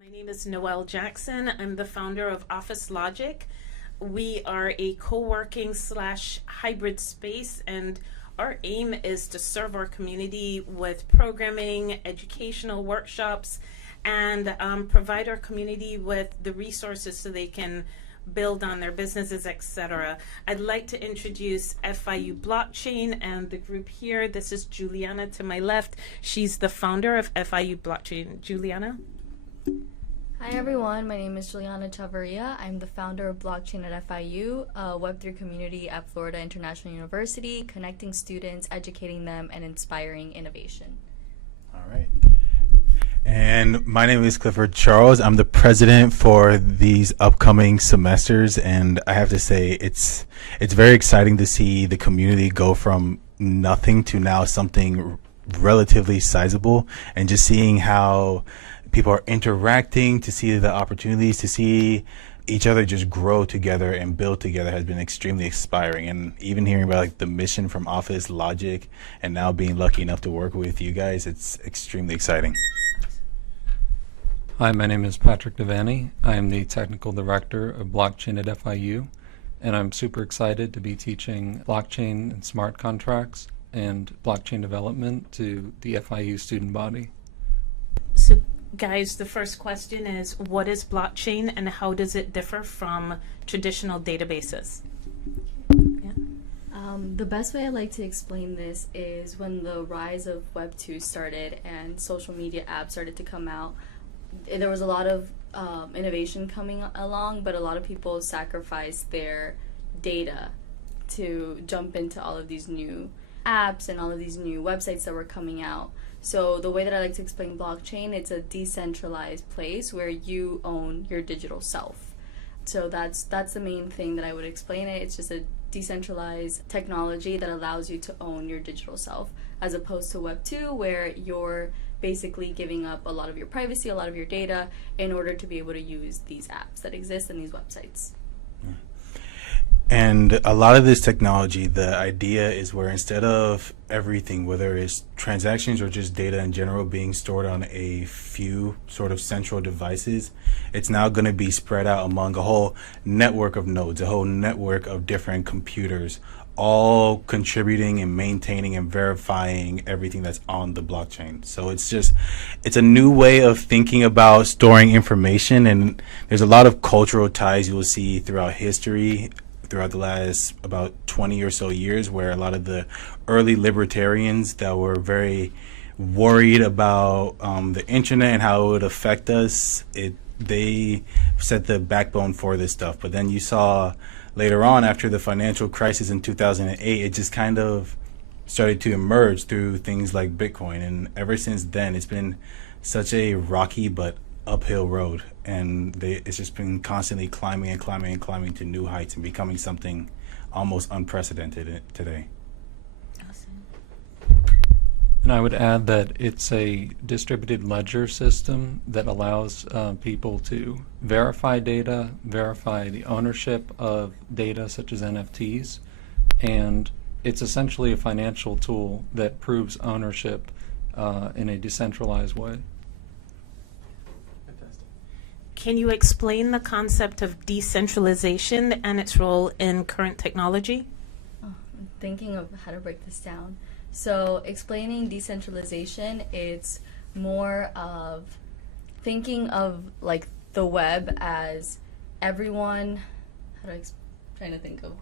My name is Noelle Jackson. I'm the founder of Office Logic. We are a co-working / hybrid space, and our aim is to serve our community with programming, educational workshops, and provide our community with the resources so they can build on their businesses, etc. I'd like to introduce FIU Blockchain and the group here. This is Juliana to my left. She's the founder of FIU Blockchain. Juliana? Hi everyone, my name is Juliana Chavarria. I'm the founder of Blockchain at FIU, a Web3 community at Florida International University, connecting students, educating them, and inspiring innovation. All right. And my name is Clifford Charles. I'm the president for these upcoming semesters, and I have to say it's very exciting to see the community go from nothing to now something relatively sizable, and just seeing how people are interacting, to see the opportunities, to see each other just grow together and build together has been extremely inspiring. And even hearing about like the mission from Office Logic and now being lucky enough to work with you guys, it's extremely exciting. Hi, my name is Patrick Devaney. I am the technical director of blockchain at FIU, and I'm super excited to be teaching blockchain and smart contracts and blockchain development to the FIU student body. So guys, the first question is, what is blockchain and how does it differ from traditional databases? Yeah. The best way I like to explain this is when the rise of Web 2 started and social media apps started to come out, there was a lot of innovation coming along, but a lot of people sacrificed their data to jump into all of these new apps and all of these new websites that were coming out. So the way that I like to explain blockchain, it's a decentralized place where you own your digital self. So that's the main thing that I would explain it. It's just a decentralized technology that allows you to own your digital self, as opposed to Web 2, where you're basically giving up a lot of your privacy, a lot of your data, in order to be able to use these apps that exist and these websites. And a lot of this technology, the idea is where instead of everything, whether it's transactions or just data in general, being stored on a few sort of central devices, it's now going to be spread out among a whole network of nodes, a whole network of different computers, all contributing and maintaining and verifying everything that's on the blockchain. So it's a new way of thinking about storing information, and there's a lot of cultural ties you will see throughout history, throughout the last about 20 or so years, where a lot of the early libertarians that were very worried about the internet and how it would affect us, they set the backbone for this stuff. But then you saw later on, after the financial crisis in 2008, it just kind of started to emerge through things like Bitcoin. And ever since then, it's been such a rocky but uphill road. And it's just been constantly climbing and climbing and climbing to new heights and becoming something almost unprecedented today. Awesome. And I would add that it's a distributed ledger system that allows people to verify data, verify the ownership of data such as NFTs, and it's essentially a financial tool that proves ownership in a decentralized way. Can you explain the concept of decentralization and its role in current technology? I'm thinking of how to break this down. So explaining decentralization, it's more of thinking of like the web as everyone, trying to think of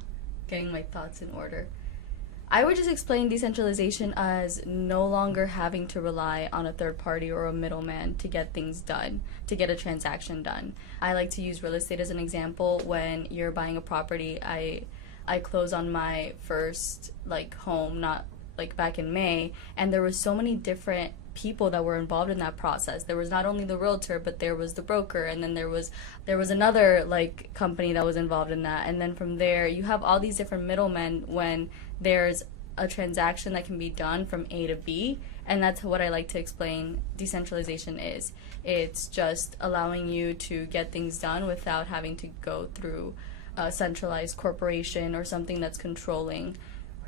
getting my thoughts in order. I would just explain decentralization as no longer having to rely on a third party or a middleman to get things done, to get a transaction done. I like to use real estate as an example. When you're buying a property, I closed on my first home, not back in May, and there was so many different people that were involved in that process. There was not only the realtor, but there was the broker, and then there was another company that was involved in that, and then from there you have all these different middlemen when there's a transaction that can be done from A to B. And that's what I like to explain decentralization is. It's just allowing you to get things done without having to go through a centralized corporation or something that's controlling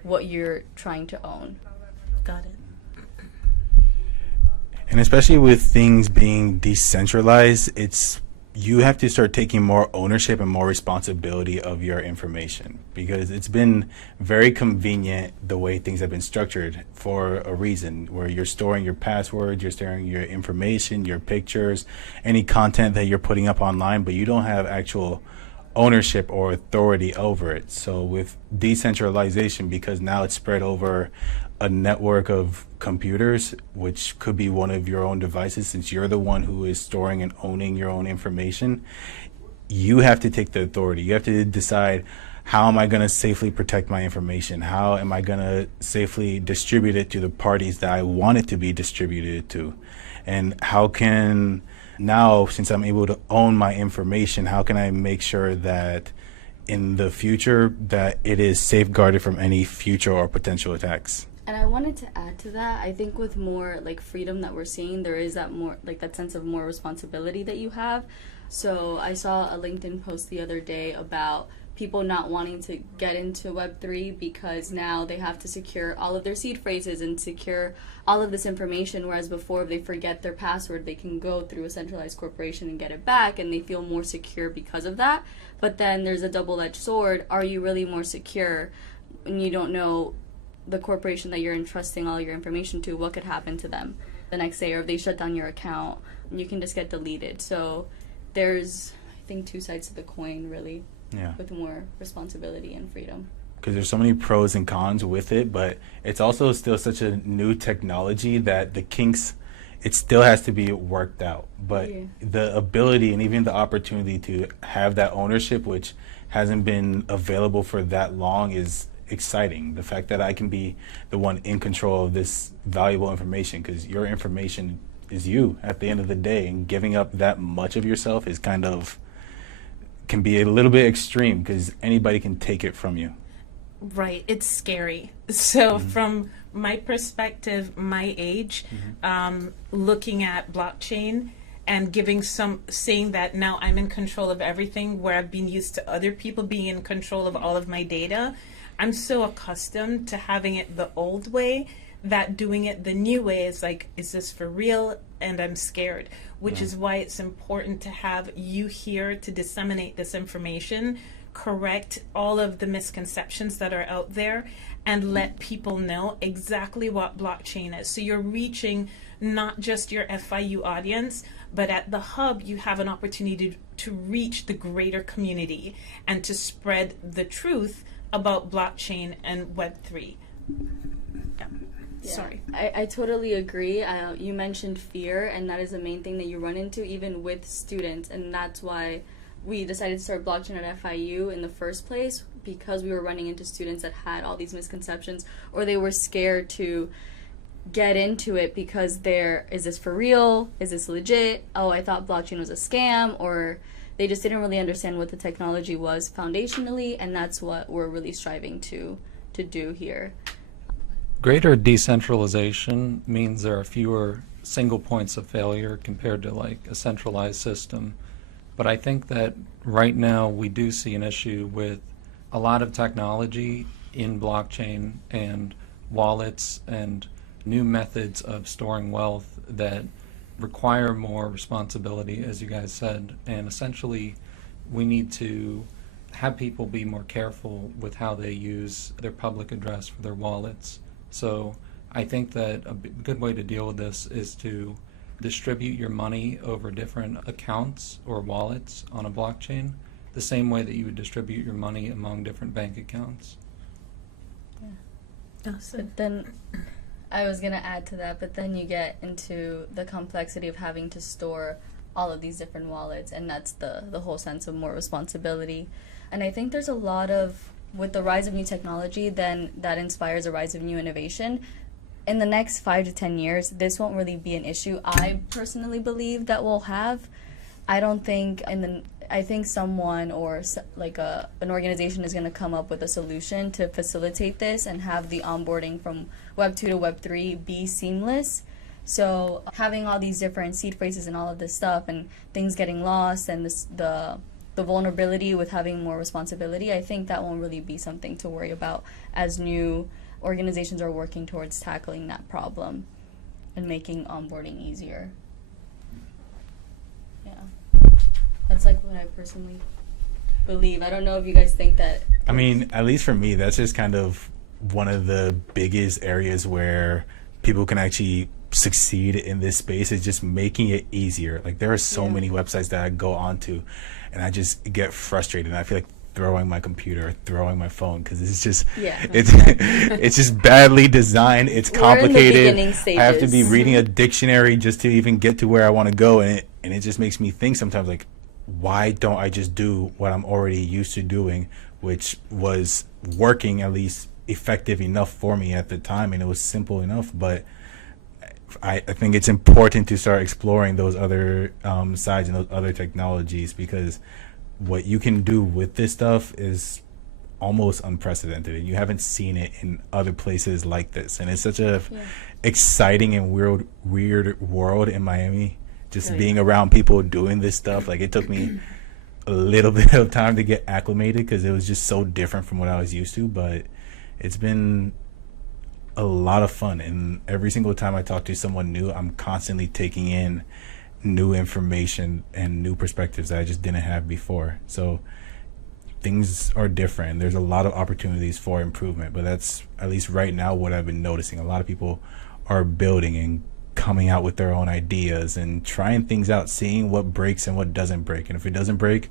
what you're trying to own. Got it. And especially with things being decentralized, you have to start taking more ownership and more responsibility of your information, because it's been very convenient the way things have been structured for a reason, where you're storing your passwords, you're storing your information, your pictures, any content that you're putting up online, but you don't have actual ownership or authority over it. So with decentralization, because now it's spread over a network of computers, which could be one of your own devices, since you're the one who is storing and owning your own information, you have to take the authority. You have to decide, how am I going to safely protect my information? How am I going to safely distribute it to the parties that I want it to be distributed to? And how can, now, since I'm able to own my information, how can I make sure that in the future that it is safeguarded from any future or potential attacks? And I wanted to add to that, I think with more like freedom that we're seeing, there is that more like that sense of more responsibility that you have. So I saw a LinkedIn post the other day about people not wanting to get into Web3 because now they have to secure all of their seed phrases and secure all of this information, whereas before, if they forget their password, they can go through a centralized corporation and get it back, and they feel more secure because of that. But then there's a double-edged sword. Are you really more secure when you don't know the corporation that you're entrusting all your information to, what could happen to them the next day, or if they shut down your account, you can just get deleted. So there's, I think, two sides to the coin, really, with more responsibility and freedom. Because there's so many pros and cons with it, but it's also still such a new technology that the kinks, it still has to be worked out. But the ability and even the opportunity to have that ownership, which hasn't been available for that long, is exciting. The fact that I can be the one in control of this valuable information, because your information is you at the end of the day, and giving up that much of yourself is kind of, can be a little bit extreme, because anybody can take it from you. Right, it's scary. So from my perspective, my age, looking at blockchain and saying that now I'm in control of everything, where I've been used to other people being in control of all of my data, I'm so accustomed to having it the old way that doing it the new way is like, is this for real? And I'm scared, which is why it's important to have you here to disseminate this information, correct all of the misconceptions that are out there, and let people know exactly what blockchain is. So you're reaching not just your FIU audience, but at the hub, you have an opportunity to reach the greater community and to spread the truth about blockchain and Web3. Sorry. I totally agree. You mentioned fear, and that is the main thing that you run into even with students, and that's why we decided to start blockchain at FIU in the first place, because we were running into students that had all these misconceptions, or they were scared to get into it because is this for real? Is this legit? Oh, I thought blockchain was a scam, or they just didn't really understand what the technology was foundationally, and that's what we're really striving to do here. Greater decentralization means there are fewer single points of failure compared to like a centralized system. But I think that right now we do see an issue with a lot of technology in blockchain and wallets and new methods of storing wealth that require more responsibility, as you guys said, and essentially we need to have people be more careful with how they use their public address for their wallets. So I think that a good way to deal with this is to distribute your money over different accounts or wallets on a blockchain, the same way that you would distribute your money among different bank accounts. But then I was going to add to that, but then you get into the complexity of having to store all of these different wallets, and that's the whole sense of more responsibility. And I think there's a lot of, with the rise of new technology, then that inspires a rise of new innovation. In the next 5 to 10 years, this won't really be an issue. I personally believe that we'll have. I don't think I think someone or like an organization is going to come up with a solution to facilitate this and have the onboarding from Web 2 to Web 3 be seamless. So having all these different seed phrases and all of this stuff and things getting lost and the vulnerability with having more responsibility, I think that won't really be something to worry about as new organizations are working towards tackling that problem. and making onboarding easier. Yeah. That's like what I personally believe. I don't know if you guys think that. I mean, at least for me, that's just kind of one of the biggest areas where people can actually succeed in this space, is just making it easier. Like, there are so many websites that I go onto and I just get frustrated, and I feel like throwing my computer, throwing my phone, because it's just it's just badly designed. It's complicated. I have to be reading a dictionary just to even get to where I want to go, and it just makes me think sometimes, like, why don't I just do what I'm already used to doing, which was working at least effective enough for me at the time, and it was simple enough. But I think it's important to start exploring those other sides and those other technologies, because what you can do with this stuff is almost unprecedented, and you haven't seen it in other places like this. And it's such a exciting and weird world in Miami, just being around people doing this stuff. Like, it took me a little bit of time to get acclimated, because it was just so different from what I was used to, but it's been a lot of fun. And every single time I talk to someone new, I'm constantly taking in new information and new perspectives that I just didn't have before. So things are different. There's a lot of opportunities for improvement, but that's, at least right now, what I've been noticing. A lot of people are building and coming out with their own ideas and trying things out, seeing what breaks and what doesn't break. And if it doesn't break,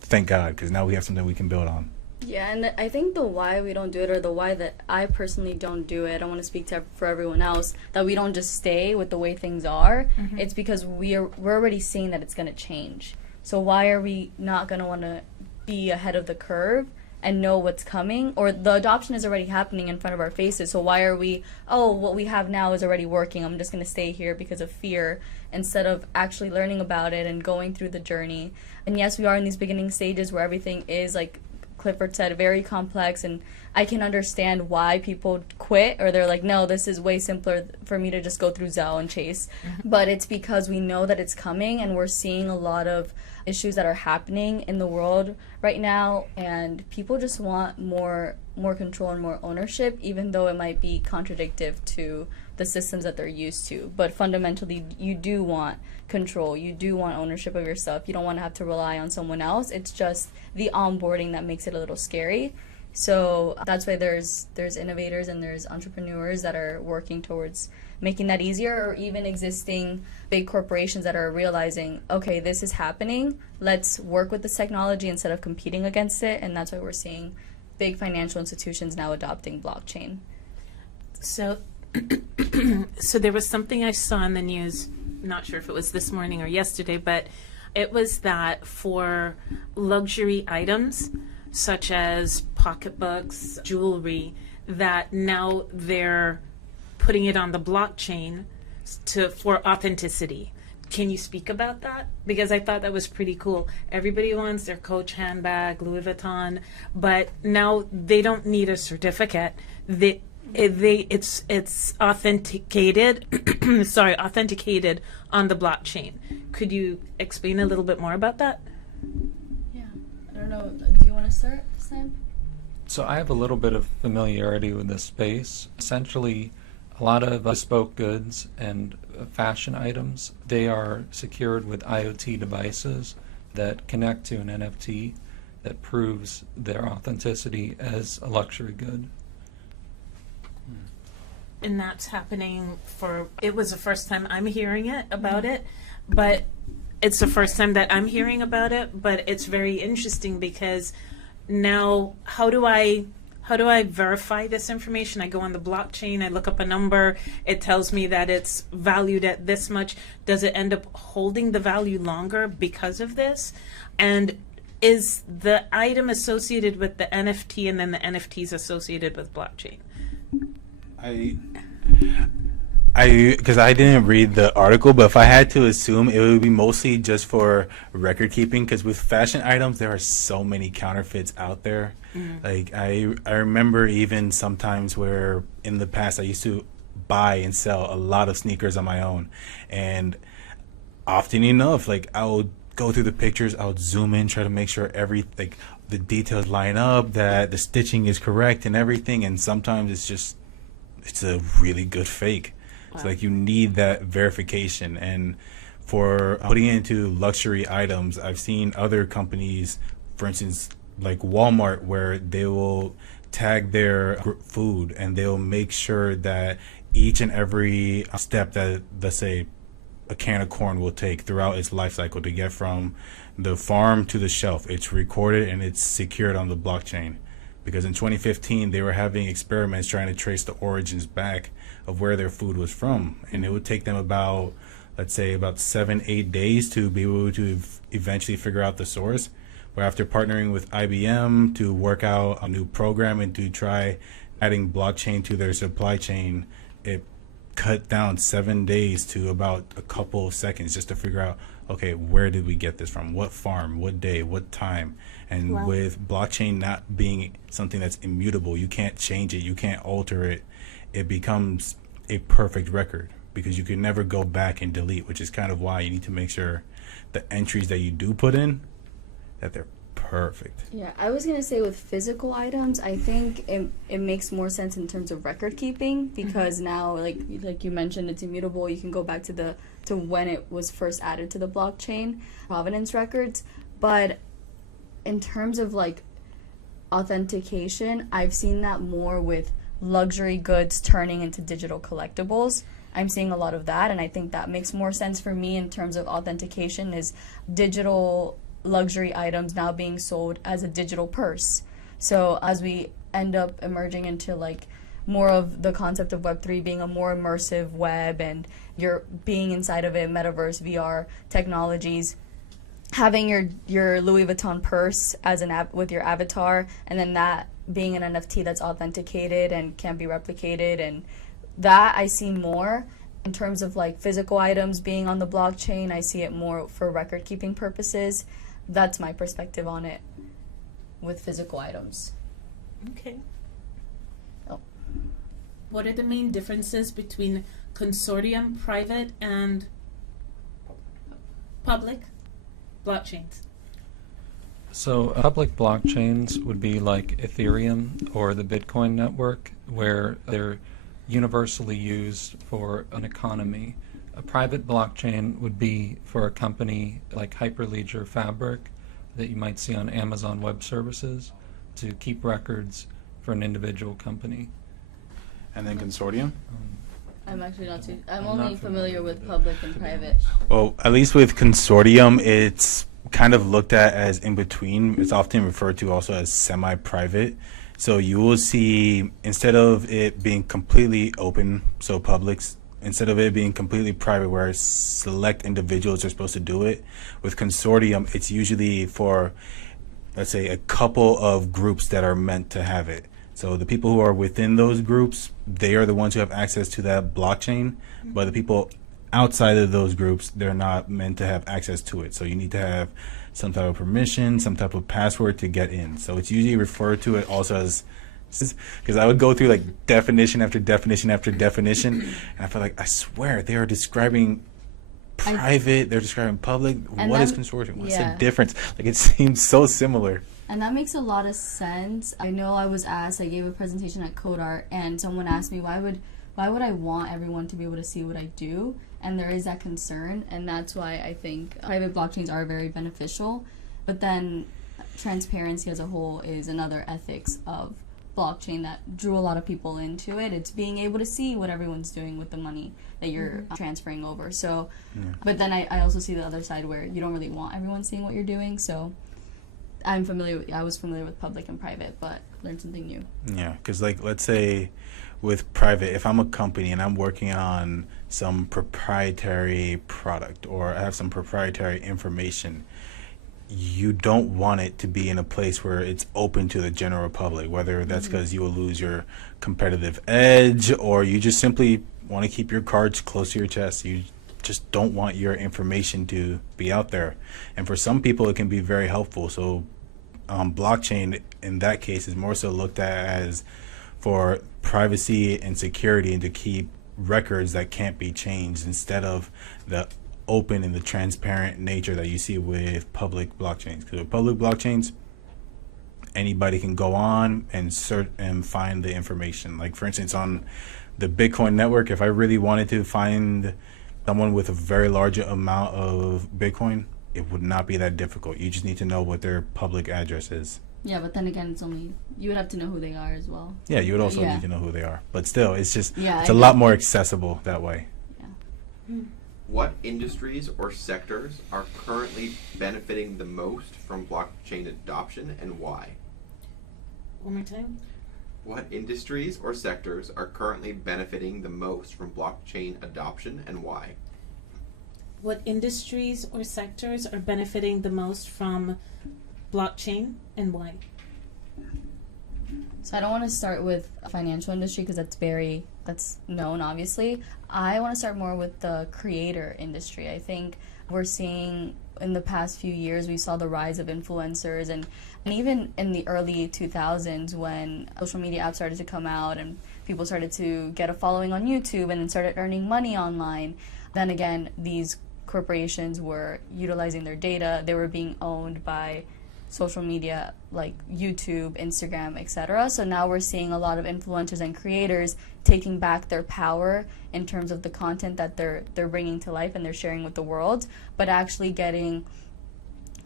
thank God, because now we have something we can build on. Yeah, and I think the why we don't do it, or the why that I personally don't do it, I don't want to speak for everyone else, that we don't just stay with the way things are, it's because we're already seeing that it's going to change. So why are we not going to want to be ahead of the curve and know what's coming? Or the adoption is already happening in front of our faces, so why are we, oh, what we have now is already working, I'm just going to stay here because of fear, instead of actually learning about it and going through the journey. And yes, we are in these beginning stages where everything is, like Clifford said, very complex, and I can understand why people quit, or they're like, no, this is way simpler for me to just go through Zelle and Chase. But it's because we know that it's coming, and we're seeing a lot of issues that are happening in the world right now, and people just want more control and more ownership, even though it might be contradictory to the systems that they're used to. But fundamentally, you do want control, you do want ownership of your stuff, you don't want to have to rely on someone else. It's just the onboarding that makes it a little scary. So that's why there's innovators and there's entrepreneurs that are working towards making that easier, or even existing big corporations that are realizing, okay, this is happening, let's work with this technology instead of competing against it. And that's why we're seeing big financial institutions now adopting blockchain. So so there was something I saw in the news, not sure if it was this morning or yesterday, but it was that for luxury items such as pocketbooks, jewelry, that now they're putting it on the blockchain for authenticity. Can you speak about that? Because I thought that was pretty cool. Everybody wants their Coach handbag, Louis Vuitton, but now they don't need a certificate. It's authenticated authenticated on the blockchain. Could you explain a little bit more about that? Yeah, I don't know. Do you want to start, Sam? So I have a little bit of familiarity with this space. Essentially, a lot of bespoke goods and fashion items, they are secured with IoT devices that connect to an NFT that proves their authenticity as a luxury good. And that's happening it was the first time I'm hearing about it, but it's the first time that I'm hearing about it, but it's very interesting because now how do I verify this information? I go on the blockchain, I look up a number, it tells me that it's valued at this much. Does it end up holding the value longer because of this? And is the item associated with the NFT and then the NFT is associated with blockchain? Because I didn't read the article, but if I had to assume, it would be mostly just for record keeping, because with fashion items, there are so many counterfeits out there. Like, I remember even sometimes where in the past I used to buy and sell a lot of sneakers on my own, and often enough, like, I would go through the pictures, I would zoom in, try to make sure the details line up, that the stitching is correct and everything, and sometimes it's a really good fake. It's like you need that verification. And for putting it into luxury items, I've seen other companies, for instance, like Walmart, where they will tag their food and they'll make sure that each and every step that, let's say, a can of corn will take throughout its life cycle to get from the farm to the shelf, it's recorded and it's secured on the blockchain. Because in 2015, they were having experiments trying to trace the origins back of where their food was from. And it would take them about, let's say, about 7-8 days to be able to eventually figure out the source. But after partnering with IBM to work out a new program and to try adding blockchain to their supply chain, it cut down 7 days to about a couple of seconds just to figure out, okay, where did we get this from? What farm? What day? What time? And Wow. with blockchain not being something that's immutable, you can't change it, you can't alter it, it becomes a perfect record because you can never go back and delete, which is kind of why you need to make sure the entries that you do put in, that they're perfect. Yeah, I was gonna say with physical items, I think it makes more sense in terms of record keeping because now, like you mentioned, it's immutable. You can go back to when it was first added to the blockchain, provenance records. But in terms of like authentication, I've seen that more with luxury goods turning into digital collectibles. I'm seeing a lot of that, and I think that makes more sense for me in terms of authentication is digital luxury items now being sold as a digital purse. So as we end up emerging into like more of the concept of Web3 being a more immersive web and you're being inside of it, metaverse, VR technologies, having your Louis Vuitton purse as an app with your avatar, and then that being an NFT that's authenticated and can be replicated, and that I see more in terms of like physical items being on the blockchain. I see it more for record keeping purposes. That's my perspective on it with physical items. Okay. Oh. What are the main differences between consortium, private, and public blockchains? So public blockchains would be like Ethereum or the Bitcoin network, where they're universally used for an economy. A private blockchain would be for a company like Hyperledger Fabric that you might see on Amazon Web Services to keep records for an individual company. And then consortium? I'm actually not too. I'm I'm only not familiar familiar with with it, public and to be private. Well, at least with consortium, it's kind of looked at as in between. It's often referred to also as semi-private. So you will see, instead of it being completely open, so publics, instead of it being completely private where select individuals are supposed to do it, with consortium, it's usually for, let's say, a couple of groups that are meant to have it. So the people who are within those groups, they are the ones who have access to that blockchain, but the people outside of those groups, they're not meant to have access to it. So you need to have some type of permission, some type of password to get in. So it's usually referred to it also as, because I would go through like definition after definition after definition, and I feel like, I swear they are describing private, they're describing public. And What is then- consortium? What's yeah. the difference? Like, it seems so similar. And that makes a lot of sense. I know I was asked, I gave a presentation at CodeArt, and someone asked me, why would I want everyone to be able to see what I do? And there is that concern, and that's why I think private blockchains are very beneficial. But then transparency as a whole is another ethics of blockchain that drew a lot of people into it. It's being able to see what everyone's doing with the money that you're transferring over. So, but then I also see the other side where you don't really want everyone seeing what you're doing. So I was familiar with public and private, but learned something new. Yeah, because like, let's say with private, if I'm a company and I'm working on some proprietary product or I have some proprietary information, you don't want it to be in a place where it's open to the general public, whether that's because you will lose your competitive edge or you just simply want to keep your cards close to your chest. You just don't want your information to be out there. And for some people, it can be very helpful. So blockchain in that case is more so looked at as for privacy and security and to keep records that can't be changed instead of the open and the transparent nature that you see with public blockchains. Because with public blockchains, anybody can go on and search and find the information. Like, for instance, on the Bitcoin network, if I really wanted to find someone with a very large amount of Bitcoin, it would not be that difficult. You just need to know what their public address is. Yeah, but then again, it's only, you would have to know who they are as well. Yeah, you would also Yeah. need to know who they are. But still, it's just, Yeah, it's I a know. lot more accessible that way. What industries or sectors are currently benefiting the most from blockchain adoption and why? One more time. What industries or sectors are currently benefiting the most from blockchain adoption and why? What industries or sectors are benefiting the most from blockchain and why? So I don't want to start with financial industry because that's known, obviously. I want to start more with the creator industry. I think we're seeing in the past few years, we saw the rise of influencers, and even in the early 2000s when social media apps started to come out and people started to get a following on YouTube and then started earning money online. Then again, these corporations were utilizing their data. They were being owned by social media like YouTube, Instagram, etc. So now we're seeing a lot of influencers and creators taking back their power in terms of the content that they're bringing to life and they're sharing with the world, but actually getting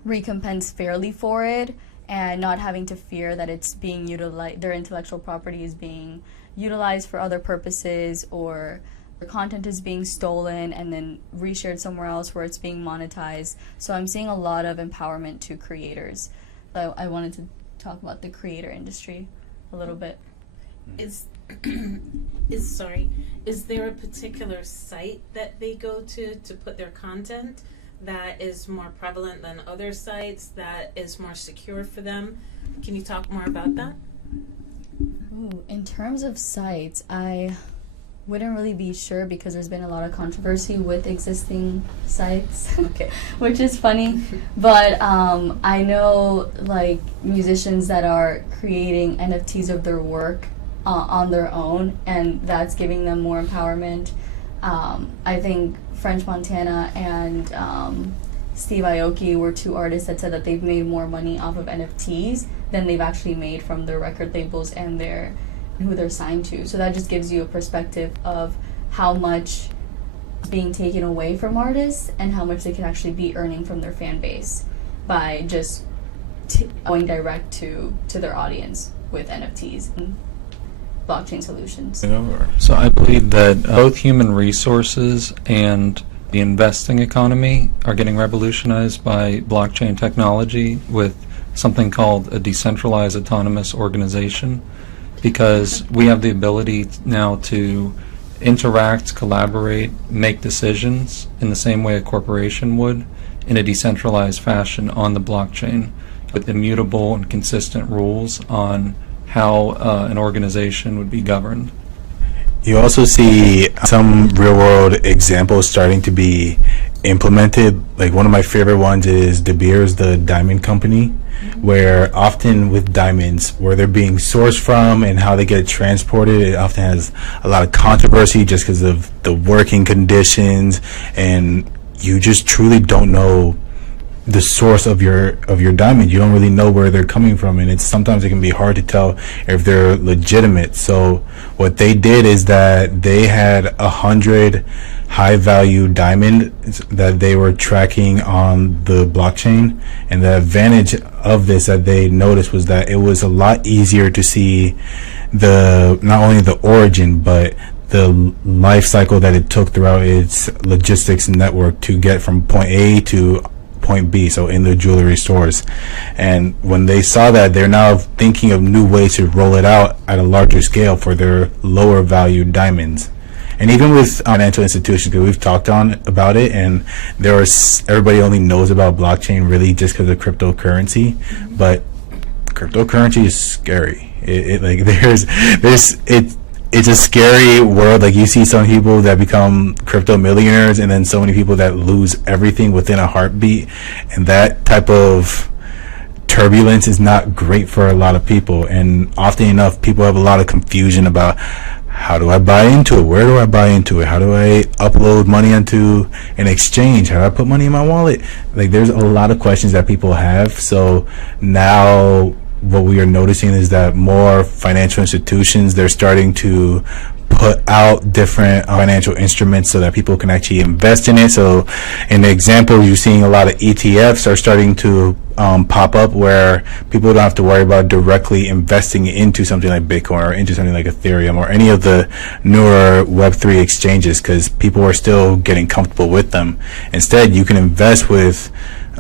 recompensed fairly for it and not having to fear that it's being utilized, their intellectual property is being utilized for other purposes, or their content is being stolen and then reshared somewhere else where it's being monetized. So I'm seeing a lot of empowerment to creators. So I wanted to talk about the creator industry a little bit. Is there a particular site that they go to put their content that is more prevalent than other sites, that is more secure for them? Can you talk more about that? Ooh, in terms of sites, I wouldn't really be sure because there's been a lot of controversy with existing sites, Okay. which is funny. But I know like musicians that are creating NFTs of their work on their own, and that's giving them more empowerment. I think French Montana and Steve Aoki were two artists that said that they've made more money off of NFTs than they've actually made from their record labels and who they're signed to. So that just gives you a perspective of how much is being taken away from artists and how much they can actually be earning from their fan base by just going direct to their audience with NFTs and blockchain solutions. So I believe that both human resources and the investing economy are getting revolutionized by blockchain technology with something called a decentralized autonomous organization, because we have the ability now to interact, collaborate, make decisions in the same way a corporation would in a decentralized fashion on the blockchain with immutable and consistent rules on how an organization would be governed. You also see some real world examples starting to be implemented. Like one of my favorite ones is De Beers, the diamond company, where often with diamonds, where they're being sourced from and how they get transported, it often has a lot of controversy just because of the working conditions, and you just truly don't know the source of your diamond. You don't really know where they're coming from, and sometimes it can be hard to tell if they're legitimate. So what they did is that they had 100 high value diamonds that they were tracking on the blockchain, and the advantage of this that they noticed was that it was a lot easier to see not only the origin but the life cycle that it took throughout its logistics network to get from point A to point B, so in the jewelry stores. And when they saw that, they're now thinking of new ways to roll it out at a larger scale for their lower value diamonds. And even with financial institutions, because we've talked about it, and everybody only knows about blockchain really just because of cryptocurrency, but cryptocurrency is scary. It's a scary world. Like, you see some people that become crypto millionaires and then so many people that lose everything within a heartbeat, and that type of turbulence is not great for a lot of people. And often enough, people have a lot of confusion about, how do I buy into it? Where do I buy into it? How do I upload money onto an exchange? How do I put money in my wallet? Like, there's a lot of questions that people have. So now what we are noticing is that more financial institutions, they're starting to put out different financial instruments so that people can actually invest in it. So in the example, you're seeing a lot of ETFs are starting to pop up where people don't have to worry about directly investing into something like Bitcoin or into something like Ethereum or any of the newer Web3 exchanges, because people are still getting comfortable with them. Instead, you can invest with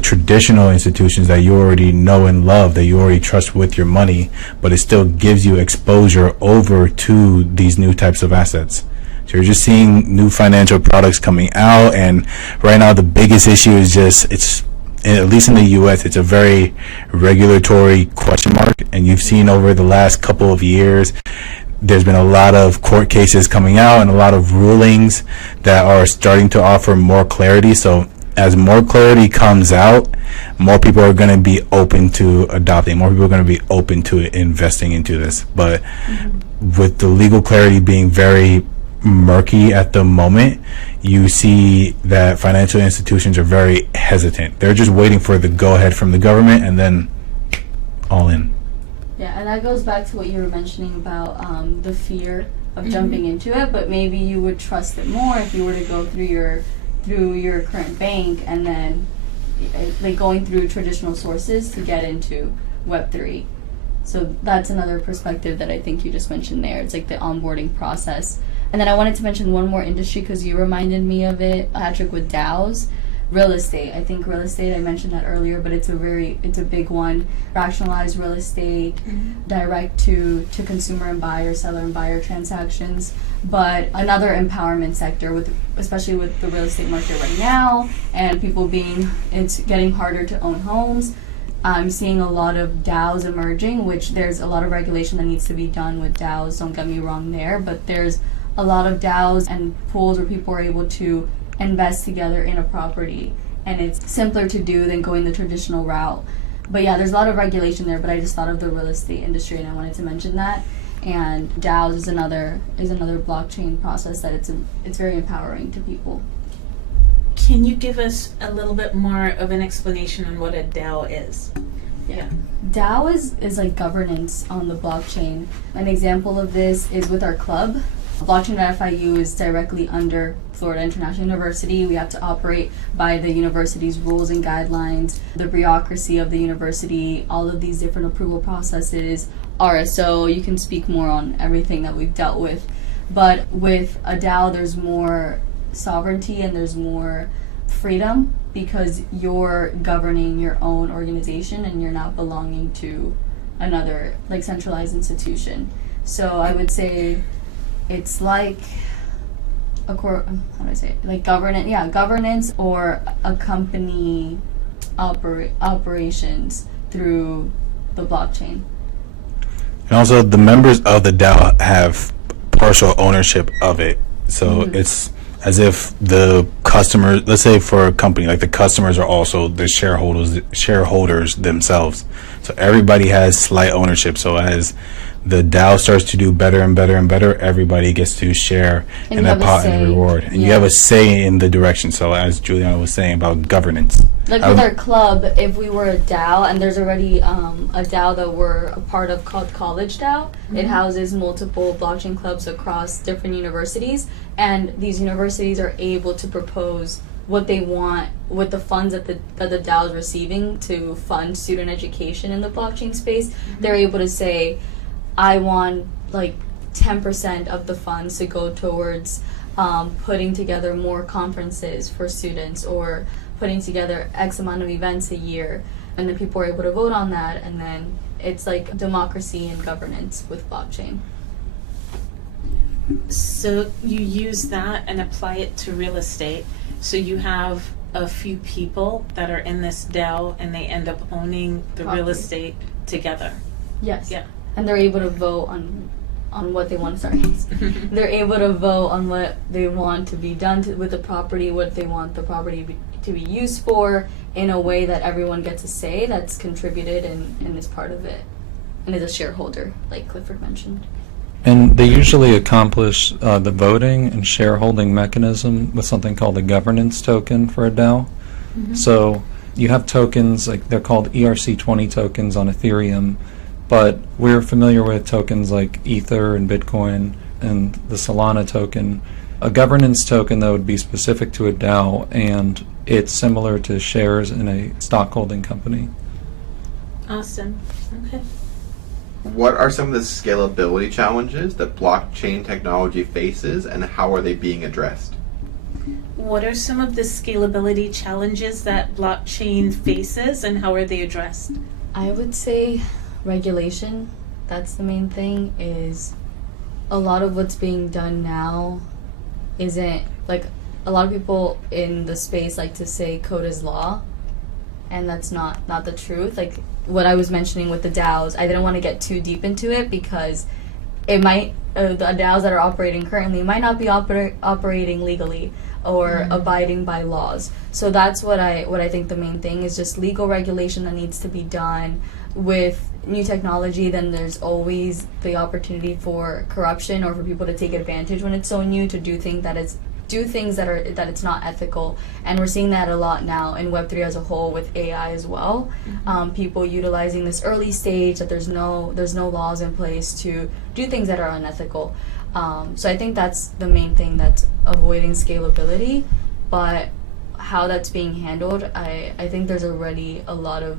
traditional institutions that you already know and love, that you already trust with your money, but it still gives you exposure over to these new types of assets. So you're just seeing new financial products coming out, and right now the biggest issue is just, it's, at least in the US, it's a very regulatory question mark. And you've seen over the last couple of years, there's been a lot of court cases coming out and a lot of rulings that are starting to offer more clarity. So as more clarity comes out, more people are going to be open to adopting, more people are going to be open to investing into this. But with the legal clarity being very murky at the moment, you see that financial institutions are very hesitant. They're just waiting for the go-ahead from the government and then all in. Yeah, and that goes back to what you were mentioning about the fear of jumping into it, but maybe you would trust it more if you were to go through your current bank and then like going through traditional sources to get into Web3. So that's another perspective that I think you just mentioned there. It's like the onboarding process. And then I wanted to mention one more industry because you reminded me of it, Patrick, with DAOs. Real estate. I think real estate, I mentioned that earlier, but it's a big one. Fractionalized real estate, direct to consumer and buyer, seller and buyer transactions. But another empowerment sector, especially with the real estate market right now, and people it's getting harder to own homes. I'm seeing a lot of DAOs emerging, which there's a lot of regulation that needs to be done with DAOs, don't get me wrong there, but there's a lot of DAOs and pools where people are able to invest together in a property, and it's simpler to do than going the traditional route. But yeah, there's a lot of regulation there, but I just thought of the real estate industry and I wanted to mention that. And DAOs is another blockchain process that it's very empowering to people. Can you give us a little bit more of an explanation on what a DAO is? Yeah. DAO is like governance on the blockchain. An example of this is with our club. Blockchain.FIU is directly under Florida International University. We have to operate by the university's rules and guidelines, the bureaucracy of the university, all of these different approval processes, RSO. You can speak more on everything that we've dealt with. But with a DAO, there's more sovereignty and there's more freedom because you're governing your own organization and you're not belonging to another like centralized institution. So I would say it's like governance or a company operations through the blockchain. And also the members of the DAO have partial ownership of it. So it's as if the customers, let's say for a company, like the customers are also the shareholders themselves. So everybody has slight ownership. So as the DAO starts to do better and better and better, everybody gets to share in that pot and the reward. And you have a say in the direction. So as Juliana was saying about governance. Like with our club, if we were a DAO, and there's already a DAO that we're a part of called College DAO. It houses multiple blockchain clubs across different universities, and these universities are able to propose what they want with the funds that the DAO is receiving to fund student education in the blockchain space. They're able to say, I want like 10% of the funds to go towards putting together more conferences for students or putting together X amount of events a year. And then people are able to vote on that, and then it's like democracy and governance with blockchain. So you use that and apply it to real estate. So you have a few people that are in this DAO and they end up owning the real estate together. Yes. Yeah. And they're able to vote on what they want. Sorry, they're able to vote on what they want to be done with the property, what they want the property to be used for, in a way that everyone gets a say that's contributed and is part of it, and is a shareholder, like Clifford mentioned. And they usually accomplish the voting and shareholding mechanism with something called a governance token for a DAO. So you have tokens, like they're called ERC20 tokens on Ethereum. But we're familiar with tokens like Ether and Bitcoin, and the Solana token. A governance token, though, would be specific to a DAO, and it's similar to shares in a stock holding company. Awesome. Okay. What are some of the scalability challenges that blockchain technology faces, and how are they being addressed? What are some of the scalability challenges that blockchain faces and how are they addressed? I would say regulation. That's the main thing. Is a lot of what's being done now isn't, like, a lot of people in the space like to say code is law, and that's not the truth. Like what I was mentioning with the DAOs, I didn't want to get too deep into it because it might the DAOs that are operating currently might not be operating legally or abiding by laws. So that's what I think the main thing is, just legal regulation that needs to be done. With new technology, then there's always the opportunity for corruption or for people to take advantage when it's so new, to do things that it's not ethical. And we're seeing that a lot now in Web3 as a whole with AI as well. People utilizing this early stage that there's no laws in place to do things that are unethical. So I think that's the main thing that's avoiding scalability. But how that's being handled, I think there's already a lot of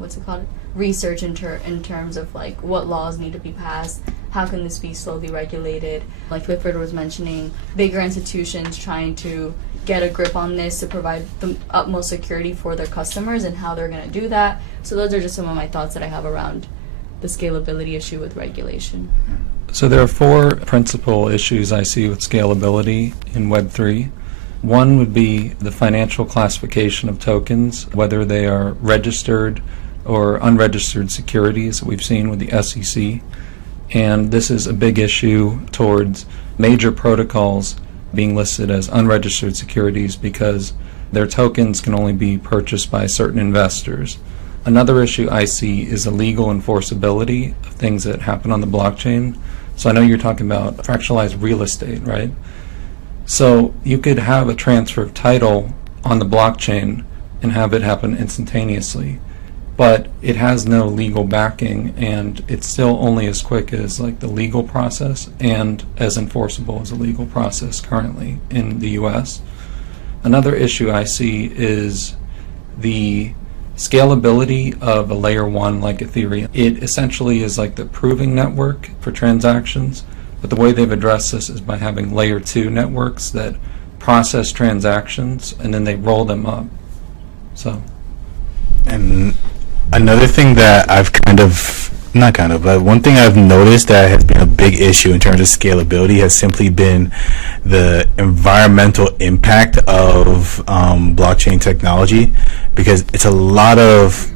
what's it called, research in terms of like what laws need to be passed, how can this be slowly regulated. Like Whitford was mentioning, bigger institutions trying to get a grip on this to provide the utmost security for their customers and how they're going to do that. So those are just some of my thoughts that I have around the scalability issue with regulation. So there are four principal issues I see with scalability in Web3. One would be the financial classification of tokens, whether they are registered or unregistered securities that we've seen with the SEC. And this is a big issue towards major protocols being listed as unregistered securities because their tokens can only be purchased by certain investors. Another issue I see is the legal enforceability of things that happen on the blockchain. So I know you're talking about fractionalized real estate, right? So you could have a transfer of title on the blockchain and have it happen instantaneously, but it has no legal backing, and it's still only as quick as like the legal process and as enforceable as the legal process currently in the US. Another issue I see is the scalability of a layer one like Ethereum. It essentially is like the proving network for transactions, but the way they've addressed this is by having layer two networks that process transactions and then they roll them up. So, and another thing that I've but one thing I've noticed that has been a big issue in terms of scalability has simply been the environmental impact of blockchain technology, because it's a lot of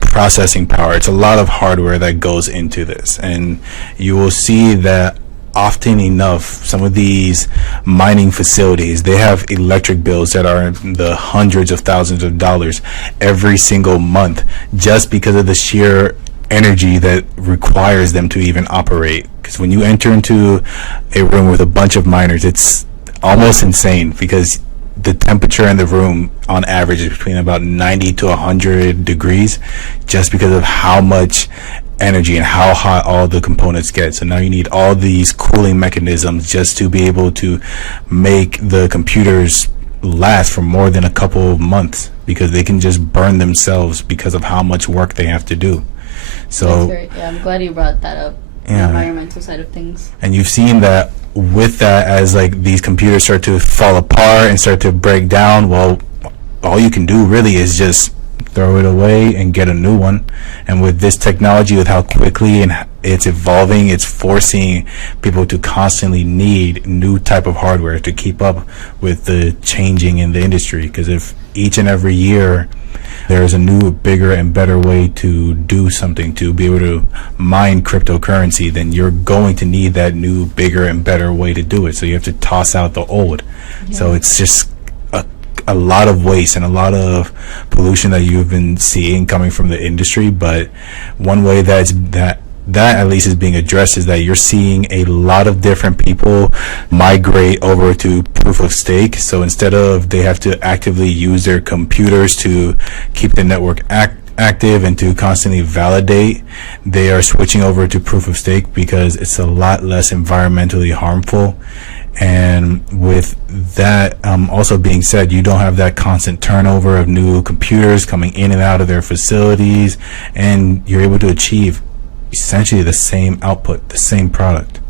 processing power, it's a lot of hardware that goes into this, and you will see that often enough some of these mining facilities, they have electric bills that are in the hundreds of thousands of dollars every single month just because of the sheer energy that requires them to even operate. Because when you enter into a room with a bunch of miners, it's almost insane because the temperature in the room on average is between about 90 to 100 degrees just because of how much energy and how hot all the components get. So now you need all these cooling mechanisms just to be able to make the computers last for more than a couple of months, because they can just burn themselves because of how much work they have to do. So yeah, I'm glad you brought that up, the environmental side of things. And you've seen that with that, as like these computers start to fall apart and start to break down, well, all you can do really is just throw it away and get a new one. And with this technology, with how quickly and it's evolving, it's forcing people to constantly need new type of hardware to keep up with the changing in the industry. Because if each and every year there's a new, bigger and better way to do something, to be able to mine cryptocurrency, then you're going to need that new, bigger and better way to do it. So you have to toss out the old. Yeah. So it's just a lot of waste and a lot of pollution that you've been seeing coming from the industry. But one way that at least is being addressed is that you're seeing a lot of different people migrate over to proof of stake. So instead of they have to actively use their computers to keep the network active and to constantly validate, they are switching over to proof of stake because it's a lot less environmentally harmful. And with that also being said, you don't have that constant turnover of new computers coming in and out of their facilities, and you're able to achieve essentially the same output, the same product.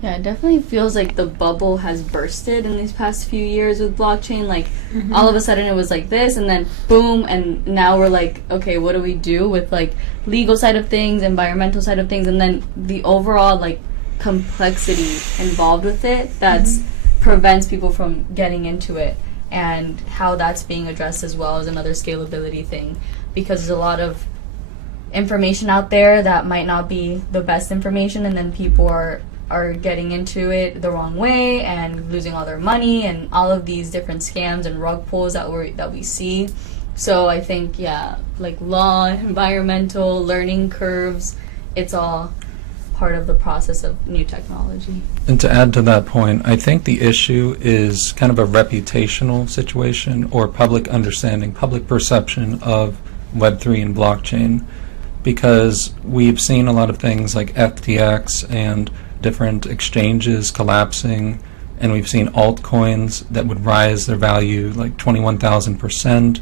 Yeah, it definitely feels like the bubble has bursted in these past few years with blockchain. Like, all of a sudden it was like this, and then boom, and now we're like, okay, what do we do with, like, legal side of things, environmental side of things, and then the overall, like, complexity involved with it that's prevents people from getting into it, and how that's being addressed as well as another scalability thing, because there's a lot of information out there that might not be the best information, and then people are getting into it the wrong way and losing all their money and all of these different scams and rug pulls that we see. So I think, yeah, like law, environmental, learning curves, it's all part of the process of new technology. And to add to that point, I think the issue is kind of a reputational situation or public understanding, public perception of Web3 and blockchain, because we've seen a lot of things like FTX and different exchanges collapsing, and we've seen altcoins that would rise their value like 21,000%.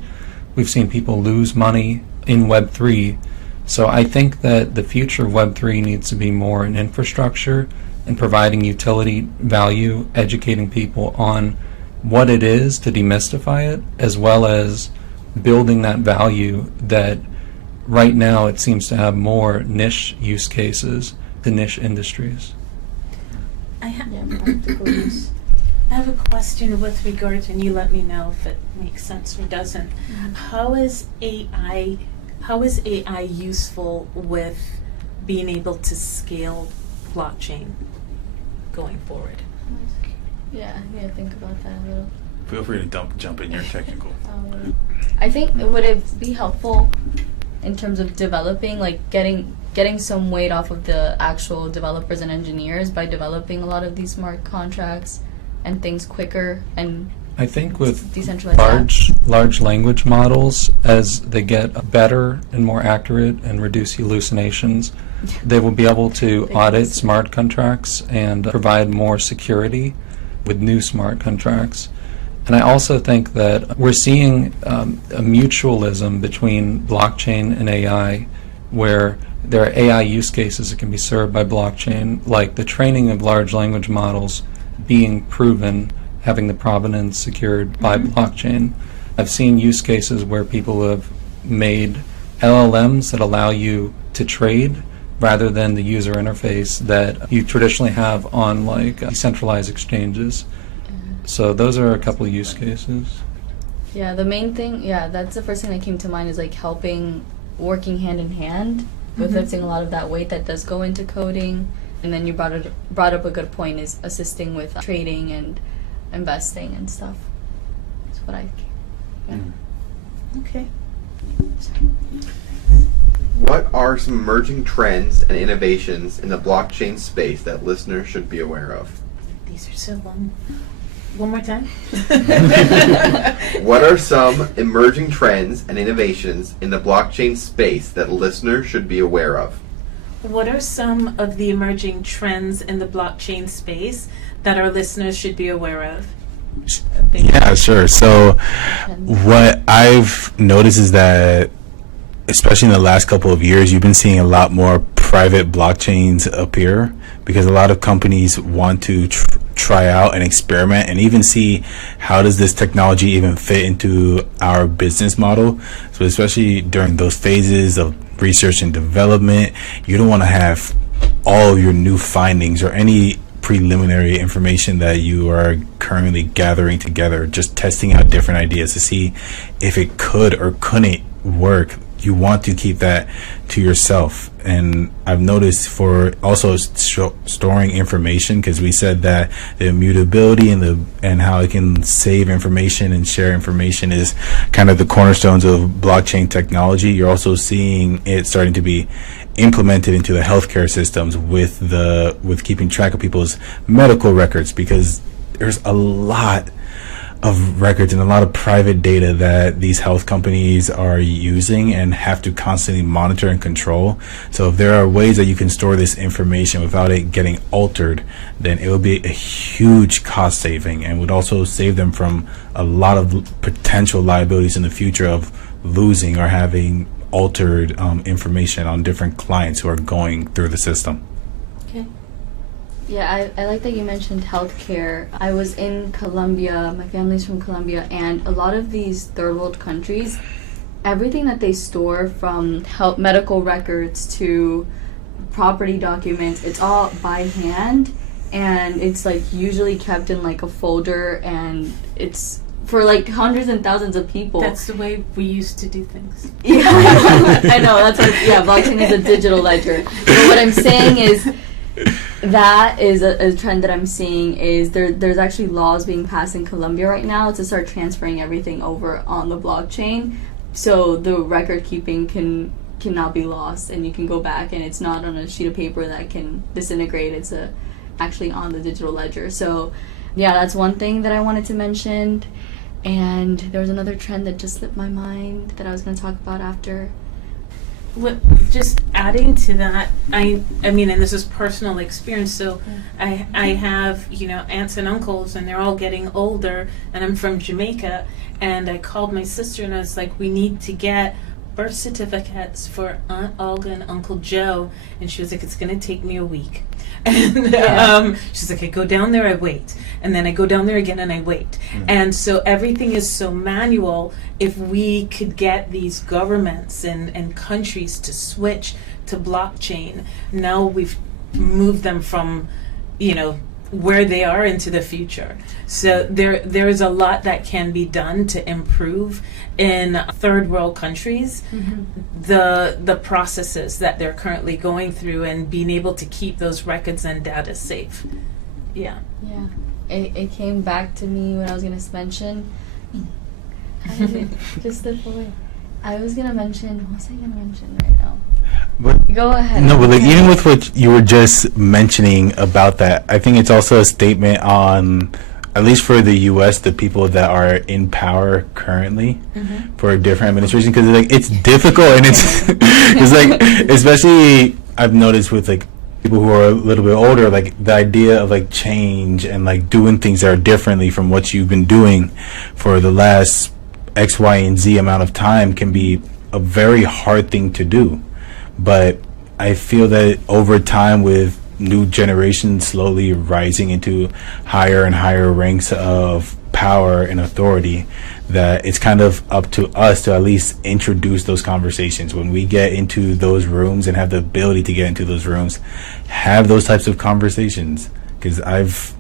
We've seen people lose money in Web3. So I think that the future of Web3 needs to be more in infrastructure and providing utility value, educating people on what it is to demystify it, as well as building that value that right now it seems to have more niche use cases than niche industries. Practical use. I have a question with regards, and you let me know if it makes sense or doesn't. How is AI useful with being able to scale blockchain going forward? Yeah, think about that a little. Feel free to jump in your technical. I think would it be helpful in terms of developing, like getting some weight off of the actual developers and engineers by developing a lot of these smart contracts and things quicker and I think with decentralized large language models, as they get better and more accurate and reduce hallucinations, they will be able to audit smart contracts and provide more security with new smart contracts. And I also think that we're seeing a mutualism between blockchain and AI, where there are AI use cases that can be served by blockchain, like the training of large language models being proven, having the provenance secured by blockchain. I've seen use cases where people have made LLMs that allow you to trade rather than the user interface that you traditionally have on like decentralized exchanges. So those are a couple of use cases. Yeah, the main thing, that's the first thing that came to mind, is like working hand in hand with lifting a lot of that weight that does go into coding. And then you brought up a good point, is assisting with trading and investing and stuff. That's what Okay. What are some emerging trends and innovations in the blockchain space that listeners should be aware of? These are so long. One more time. What are some emerging trends and innovations in the blockchain space that listeners should be aware of? What are some of the emerging trends in the blockchain space that our listeners should be aware of? Yeah, sure. So what I've noticed is that, especially in the last couple of years, you've been seeing a lot more private blockchains appear, because a lot of companies want to try out and experiment and even see how does this technology even fit into our business model. So especially during those phases of research and development, you don't want to have all of your new findings or any preliminary information that you are currently gathering together, just testing out different ideas to see if it could or couldn't work. You want to keep that to yourself. And I've noticed for also storing information, because we said that the immutability and how it can save information and share information is kind of the cornerstones of blockchain technology. You're also seeing it starting to be implemented into the healthcare systems with keeping track of people's medical records, because there's a lot of records and a lot of private data that these health companies are using and have to constantly monitor and control. So if there are ways that you can store this information without it getting altered, then it will be a huge cost saving and would also save them from a lot of potential liabilities in the future of losing or having altered information on different clients who are going through the system. Okay. Yeah, I like that you mentioned healthcare. I was in Colombia, my family's from Colombia, and a lot of these third world countries, everything that they store from health, medical records to property documents, it's all by hand, and it's like usually kept in like a folder, and it's for like hundreds and thousands of people. That's the way we used to do things. Yeah, I know, that's what, yeah, blockchain is a digital ledger. But what I'm saying is, that is a trend that I'm seeing is there's actually laws being passed in Colombia right now to start transferring everything over on the blockchain, so the record keeping cannot be lost, and you can go back and it's not on a sheet of paper that can disintegrate. It's actually on the digital ledger. So yeah, that's one thing that I wanted to mention. And there was another trend that just slipped my mind that I was going to talk about after. What, just adding to that, I mean, and this is personal experience, so I have, you know, aunts and uncles, and they're all getting older, and I'm from Jamaica, and I called my sister, and I was like, we need to get birth certificates for Aunt Olga and Uncle Joe, and she was like, it's going to take me a week. And she's like, I go down there, I wait. And then I go down there again and I wait. And so everything is so manual. If we could get these governments and countries to switch to blockchain, now we've moved them from, you know, where they are into the future. So there is a lot that can be done to improve in third world countries the processes that they're currently going through and being able to keep those records and data safe. Yeah. It came back to me when I was gonna mention. How did it just slip away? I was gonna mention. What was I gonna mention right now? But Go ahead. no, but like even with what you were just mentioning about that, I think it's also a statement on, at least for the U.S., the people that are in power currently for a different administration, because like it's difficult and it's like, especially I've noticed with like people who are a little bit older, like the idea of like change and like doing things that are differently from what you've been doing for the last X, Y, and Z amount of time can be a very hard thing to do. But I feel that over time, with new generations slowly rising into higher and higher ranks of power and authority, that it's kind of up to us to at least introduce those conversations. When we get into those rooms and have the ability to get into those rooms, have those types of conversations. Because I've